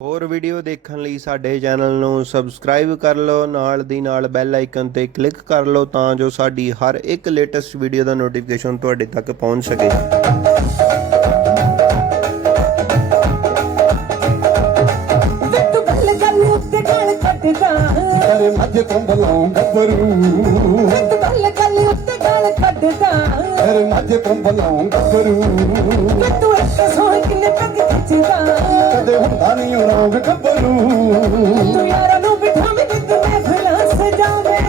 ਹੋਰ ਵੀਡੀਓ ਦੇਖਣ ਲਈ ਸਾਡੇ ਚੈਨਲ ਨੂੰ ਸਬਸਕ੍ਰਾਈਬ ਕਰ ਲਓ ਨਾਲ ਦੀ ਨਾਲ ਬੈਲ ਆਈਕਨ ਤੇ ਕਲਿੱਕ ਕਰ ਲਓ ਤਾਂ ਜੋ ਸਾਡੀ ਹਰ ਇੱਕ ਲੇਟੈਸਟ ਵੀਡੀਓ ਦਾ ਨੋਟੀਫਿਕੇਸ਼ਨ ਤੁਹਾਡੇ ਤੱਕ ਪਹੁੰਚ ਸਕੇ। ਮੱਝ ਗੱਭਰੂ ਗੱਲ ਗੱਲ ਉੱਤੇ ਗਾਲ ਕੱਢਦਾ ਮੱਝ ਗੱਭਰੂ ਤੂੰ ਇੱਕ ਸੋਹਣ ਕਿੰਨੇ ਪੱਗ ਖਿੱਚਦਾ ਕਦੇ ਹੁੰਦਾ ਨਹੀਂ ਉਹ ਰੋਗ ਗੱਭਰੂ ਤੂੰ ਯਾਰਾਂ ਨੂੰ ਬਿਠਾਵੇਂ ਤੇ ਤੂੰ ਮਹਿਫਲਾਂ ਸਜਾਵੇਂ।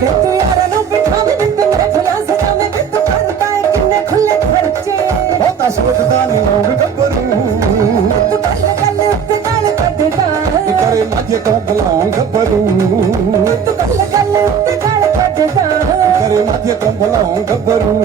ਵੇ ਤੂੰ ਯਾਰਾਂ ਨੂੰ ਬਿਠਾਵੇਂ ਤੇ ਤੂੰ ਮਹਿਫਲਾਂ ਸਜਾਵੇਂ। ਵੇ ਤੂੰ ਕਰਦਾ ਏ ਕਿੰਨੇ ਖੁੱਲੇ ਖਰਚੇ। ਬਹੁਤਾ ਸੋਚਦਾ ਨਹੀਂ ਰੋਗ ਗੱਭਰੂ ਤੂੰ ਗੱਲ ਗੱਲ ਉੱਤੇ ਗਾਲ ਕੱਢਦਾ। ਕਰੇ ਮੱਝ ਤੋਂ ਬਲਾਉਂ ਗੱਭਰੂ ਤੂੰ ਗੱਲ ਗੱਲ ਉੱਤੇ ਗਾਲ ਕੱਢਦਾ। ਕਰੇ ਮੱਝ ਤੋਂ ਬਲਾਉਂ ਗੱਭਰੂ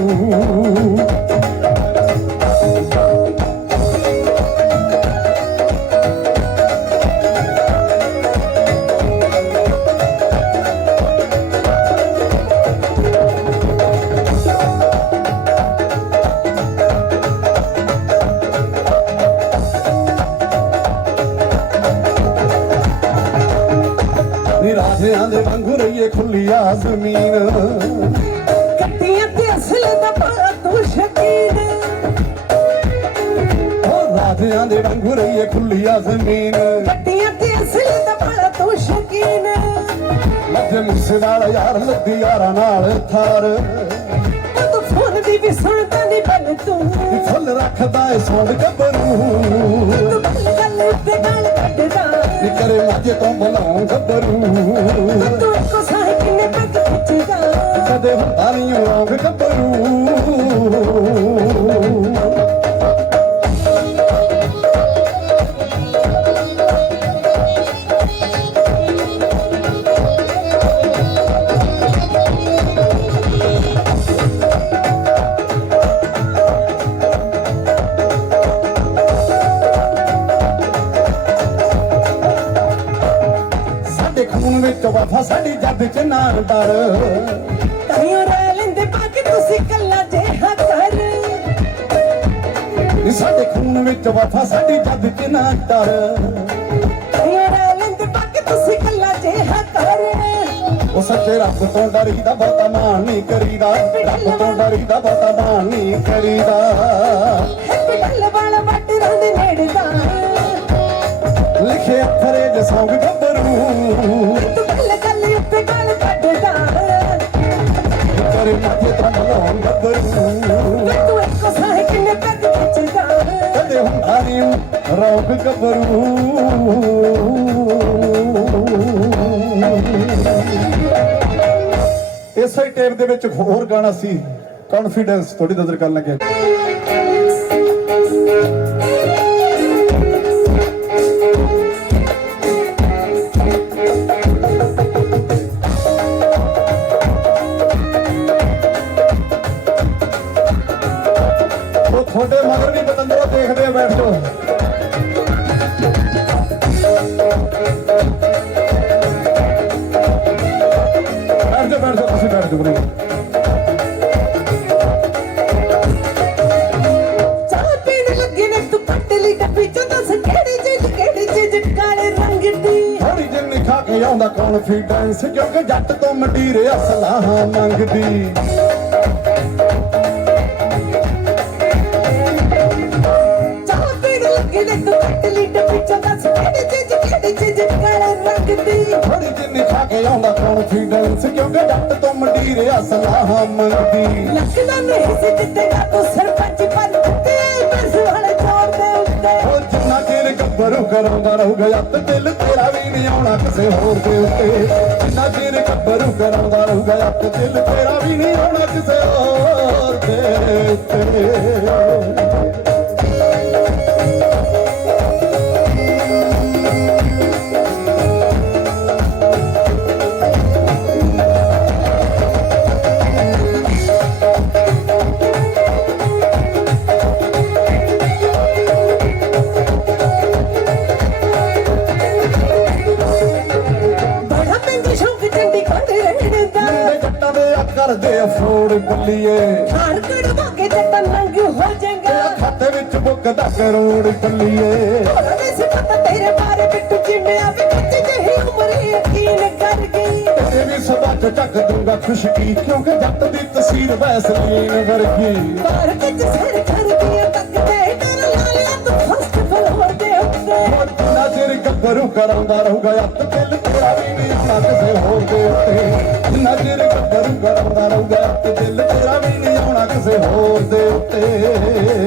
ਰਾਜਿਆਂ ਦੇ ਵਾਂਗੂ ਰਹੀਏ ਖੁੱਲੀ ਆ ਜ਼ਮੀਨ। ਕੱਟੀਆਂ ਤੇ ਅਸਲ ਦਾ ਬੜਾ ਤੂੰ ਸ਼ਕੀਨ। ਉਹ ਰਾਜਿਆਂ ਦੇ ਵਾਂਗੂ ਰਹੀਏ ਖੁੱਲੀ ਆ ਜ਼ਮੀਨ। ਕੱਟੀਆਂ ਤੇ ਅਸਲ ਦਾ ਬੜਾ ਤੂੰ ਸ਼ਕੀਨ। ਮੱਝ ਮੁਸੇ ਨਾਲ ਯਾਰ ਲੱਦੀ ਯਾਰਾਂ ਨਾਲ ਥਾਰ। ਤੂੰ ਫੋਨ ਦੀ ਵੀ ਸੁਣਦਾ ਨਹੀਂ ਬਲ ਤੂੰ। ਫੁੱਲ ਰੱਖਦਾ ਏ ਸੌਂਡ ਗੱਭਰੂ। ਤੂੰ ਗੱਲ ਉੱਤੇ ਗੱਲ ਕੱਢਦਾ। ਕਰੇ ਮੱਝ ਤੋਂ ਬਲਾਉਂ ਗੱਭਰੂ ਤੂੰ ਇੱਕੋ ਸਾਹ ਕਿੰਨੇ ਪੱਗ ਖਿੱਚਦਾ ਕਦੇ ਹੁੰਦਾ ਨਹੀਂ ਰੋਗ ਗੱਭਰੂ ਵਫਾ ਸਾਡੀ ਜੱਦ ਚ ਨਾ ਡਰ। ਤਾਈਓ ਰਹਿ ਲੈਂਦੇ ਬਾਕੀ ਤੁਸੀਂ ਕੱਲਾ ਜਿਹਾ ਕਰ ਨੀ ਸਾਡੇ ਖੂਨ ਵਿੱਚ ਵਫਾ ਸਾਡੀ ਜੱਦ ਚ ਨਾ ਡਰ। ਤਾਈਓ ਰਹਿ ਲੈਂਦੇ ਬਾਕੀ ਤੁਸੀਂ ਕੱਲਾ ਜਿਹਾ ਕਰ ਉਹ ਸੱਚੇ ਰੱਬ ਤੋਂ ਡਰੀਦਾ ਮਾਣ ਨਹੀਂ ਕਰੀਦਾ। ਰੱਬ ਤੋਂ ਡਰੀਦਾ ਮਾਣ ਨਹੀਂ ਕਰੀਦਾ। ਹੈਪੀ ਡੱਲ ਵਾਲਾ ਵੱਟਰਾਂ ਦੇ ਨੇੜੇ ਦਾ। ਲਿਖੇ ਅੱਖਰੇ ਦੇ ਗੱਭਰੂ ਤੂੰ ਗੱਲ ਉੱਤੇ ਗੱਲ ਕੱਢਦਾ ਕਰੇ ਮਾਥੇ ਤੋਂ ਬਲਾਉਂ ਗੱਭਰੂ। ਵੇ ਤੂੰ ਇੱਕੋ ਸਾਹ ਕਿੰਨੇ ਪੱਗ ਖਿੱਚਦਾ ਕਦੇ ਹੁੰਦਾ ਨਹੀਂ ਰੌਗ ਗੱਭਰੂ। ਇਸੇ ਟੇਪ ਦੇ ਵਿੱਚ ਹੋਰ ਗਾਣਾ ਸੀ। ਕੌਨਫੀਡੈਂਸ ਥੋੜੀ ਨਜ਼ਰ ਕਰਨ ਲੱਗਿਆ ਤੁਹਾਡੇ ਮਗਰ ਵੀ ਬਤੰਦਰੋ ਦੇਖਦੇ ਆ ਬੈਠ। ਜਾਓ ਬੈਠ ਜਾਓ ਬੈਠ ਜਾਓ ਤੁਸੀਂ ਬੈਠ ਜਾਓ ਵੀਰੇ। ਚਾਹ ਪੀਣ ਲੱਗੇ ਨੇ ਤੂੰ ਪੱਟ ਲਈ ਡੱਬੀ ਚੋਂ ਦੱਸ ਕਿਹੜੀ ਚੀਜ਼ ਕਿਹੜੀ ਚੀਜ਼ ਕਾਲੇ ਰੰਗ ਦੀ? ਥੋੜੀ ਜਿੰਨੀ ਖਾ ਕੇ ਆਉਂਦਾ ਕੌਨਫੀਡੈਂਸ ਕਿਉਂਕਿ ਜੱਟ ਤੋਂ ਮੰਡੀਰ ਅਸਲਾਹਾਂ ਮੰਗਦੀ। ਤੂੰ ਪੱਟ ਲਈ ਡੱਬੀ ਚੋਂ ਦੱਸ ਕਿਹੜੀ ਚੀਜ਼ ਕਿਹੜੀ ਚੀਜ਼ ਕਾਲੇ ਰੰਗ ਦੀ। ਥੋੜੀ ਜਿੰਨੀ ਖਾ ਕੇ ਆਉਂਦਾ ਕੌਨਫੀਡੈਂਸ ਕਿਉਂਕਿ ਜੱਟ ਤੋਂ ਮੰਡੀਰ ਅਸਲਾਹਾਂ ਮੰਗਦੀ ਲੱਗਦਾ ਨਹੀਂ ਸੀ ਜਿੱਤੇਗਾ ਤੂੰ ਸਰਪੰਚ ਪਦ ਤੇ ਬਸ ਵਾਲੇ ਚੌਰ ਦੇ ਉੱਤੇ। ਉਹ ਜਿੰਨਾ ਚਿਰ ਗੱਭਰੂ ਕਰਾਉਂਦਾ ਰਹੂਗਾ ਯੱਤ ਦਿਲ ਤੇਰਾ ਵੀ ਨਹੀਂ ਆਉਣਾ ਕਿਸੇ ਹੋਰ ਦੇ ਉੱਤੇ। ਜਿੰਨਾ ਚਿਰ ਗੱਭਰੂ ਕਰਾਉਂਦਾ ਰਹੂਗਾ ਯੱਤ ਦਿਲ ਤੇਰਾ ਵੀ ਨਹੀਂ ਆਉਣਾ ਕਿਸੇ ਹੋਰ ਦੇ ਉੱਤੇ। ਹਾਰ ਕੜਵਾ ਕੇ ਤੇ ਨੰਗ ਹੋ ਜਾਏਗਾ। ਖਾਤੇ ਵਿੱਚ ਬੁੱਕ ਦਾ ਕਰੋੜ ਚੱਲੀਏ। ਤਾਂ ਤੇਰੇ ਬਾਰੇ ਬਿੱਟੂ ਚਿੰਨਿਆ ਵੀ ਕੱਚ ਜਿਹੀ ਉਮਰ ਯਕੀਨ ਕਰ ਗਈ। ਤੇਰੇ ਵੀ ਸਦਾ ਚ ਚੱਕ ਦੂੰਗਾ ਖੁਸ਼ਕੀ ਕਿਉਂਕਿ ਜੱਟ ਦੀ ਤਸਵੀਰ ਵੈਸਲੀਨ ਵਰਗੀ। ਬਾਹਰ ਕੱਚ ਸਿਰ ਚਿਰ ਗੱਭਰੂ ਕਰਾਉਂਦਾ ਰਹੂਗਾ, ਅੱਤ ਦਿਲ ਤੇਰਾ ਵੀ ਨਹੀਂ ਆਉਣਾ ਕਿਸੇ ਹੋਰ ਦੇ ਉੱਤੇ। ਜਿੰਨਾ ਚਿਰ ਗੱਭਰੂ ਕਰਾਉਂਦਾ ਰਹੂਗਾ, ਅੱਤ ਦਿਲ ਤੇਰਾ ਵੀ ਨਹੀਂ ਆਉਣਾ ਕਿਸੇ ਹੋਰ ਦੇ ਉੱਤੇ।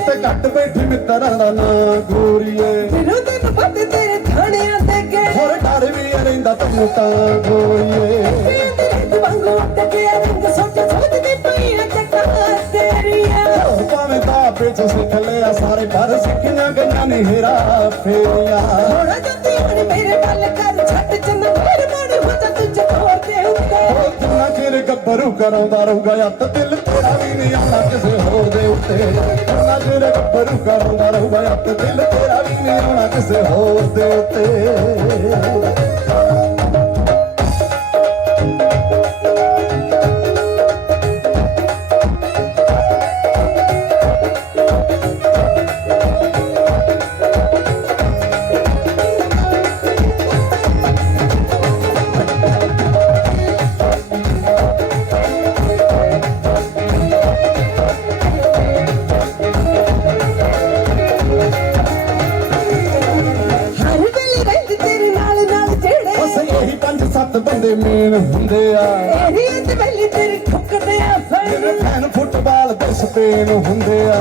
ਉੱਤੇ ਘੱਟ ਬੈਠੀ ਮਿੱਤਰਾਂ ਦਾ ਨਾਂ ਗੋਰੀਏ ਦਿਨੋਂ ਦਿਨ ਵੱਧ ਤੇਰੇ ਥਾਣਿਆਂ ਦੇ ਗਏ। ਹੋਰ ਡਰ ਵੀ ਰਹਿੰਦਾ ਤੈਨੂੰ ਤਾਂ ਗੋਰੀਏ ਤੇਰੇ ਵਾਂਗੂ ਰੰਗ ਸੋਚ ਤੇਰੀਆਂ। ਭਾਵੇਂ ਸਿੱਖ ਲਿਆ ਸਾਰੇ ਪਰ ਸਿੱਖੀਆਂ ਗਈਆਂ ਨੇ ਹੇਰਾ ਫੇਰੀਆਂ। ਥੋੜਾ ਜੱਤੀ ਹਣ ਮੇਰੇ ਵੱਲ ਕਰ ਛੱਡ ਚੰਨ ਫੇਰ ਮੋੜ ਹੋ ਜਾ ਤੂੰ ਚਕੋਰ ਦੇ ਉੱਤੇ ਉਹ ਜਿੰਨਾ ਗੱਭਰੂ ਕਰਾਉਂਦਾ ਰਹੂਗਾ, ਅੱਤ ਦਿਲ ਤੇਰਾ ਵੀ ਨਹੀਂ ਆਉਣਾ ਕਿਸੇ ਹੋਰ ਦੇ ਉੱਤੇ। ਜਿੰਨਾ ਚਿਰ ਗੱਭਰੂ ਕਰਾਉਂਦਾ ਰਹੂਗਾ, ਅੱਤ ਦਿਲ ਤੇਰਾ ਵੀ ਨਹੀਂ ਆਉਣਾ ਕਿਸੇ ਹੋਰ ਦੇ ਉੱਤੇ। ਬੰਦੇ ਮੇਨ ਹੁੰਦੇ ਆ। ਏਰੀਏ ਤੇ ਵੇਲੇ ਤੇਰੇ ਠੁੱਕਦੇ ਆ ਮੇਰੇ ਫੜ ਫੈਨ ਫੁੱਟਬਾਲ ਦੇ ਸਪੇਨ ਹੁੰਦੇ ਆ।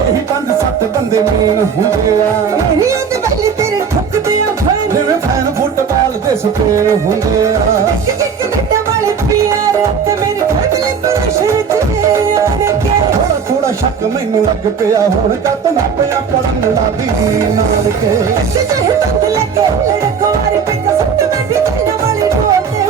ਇਹੀ ਬੰਦੇ ਮੇਨ ਹੁੰਦੇ ਆ। ਏਰੀਏ ਤੇ ਵੇਲੇ ਤੇਰੇ ਠੁੱਕਦੇ ਆ ਜਿਵੇਂ ਫੈਨ ਫੁੱਟਬਾਲ ਦੇ ਸਪੇਨ ਹੁੰਦੇ ਆ। ਥੋੜਾ ਸ਼ੱਕ ਮੈਨੂੰ ਲੱਗ ਪਿਆ। ਹੁਣ ਕੱਤ ਨਾ ਪਿਆ ਪੜਨ ਲੱਗੀ ਨਾਲ ਕੇ ਜਿਹੇ ਲੱਗੇ ਪਿੱਕ ਸੁੱਟ ਤੇਰੇ ਵਾਲੀ ਦੇ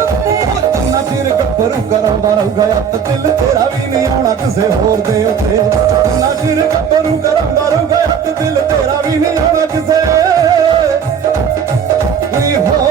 ਜਿੰਨਾ ਚਿਰ ਗੱਭਰੂ ਕਰਾਉਂਦਾ ਰਹੂਗਾ ਅੱਤ ਦਿਲ ਤੇਰਾ ਵੀ ਨਹੀਂ ਆਉਣਾ ਕਿਸੇ ਹੋਰ ਦੇ ਉੱਤੇ। ਜਿੰਨਾ ਚਿਰ ਗੱਭਰੂ ਕਰਾਉਂਦਾ ਰਹੂਗਾ ਅੱਤ ਦਿਲ ਤੇਰਾ ਵੀ ਨਹੀਂ ਆਉਣਾ ਕਿਸੇ। ਹੋਰ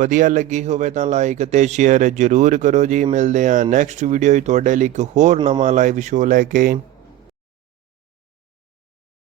ਵਧੀਆ ਲੱਗੀ ਹੋਵੇ ਤਾਂ ਲਾਈਕ ਤੇ ਸ਼ੇਅਰ ਜ਼ਰੂਰ ਕਰੋ ਜੀ। ਮਿਲਦੇ ਆ ਨੈਕਸਟ ਵੀਡੀਓ 'ਚ ਤੁਹਾਡੇ ਲਈ ਇੱਕ ਹੋਰ ਨਵਾਂ ਲਾਈਵ ਸ਼ੋਅ ਲੈ ਕੇ।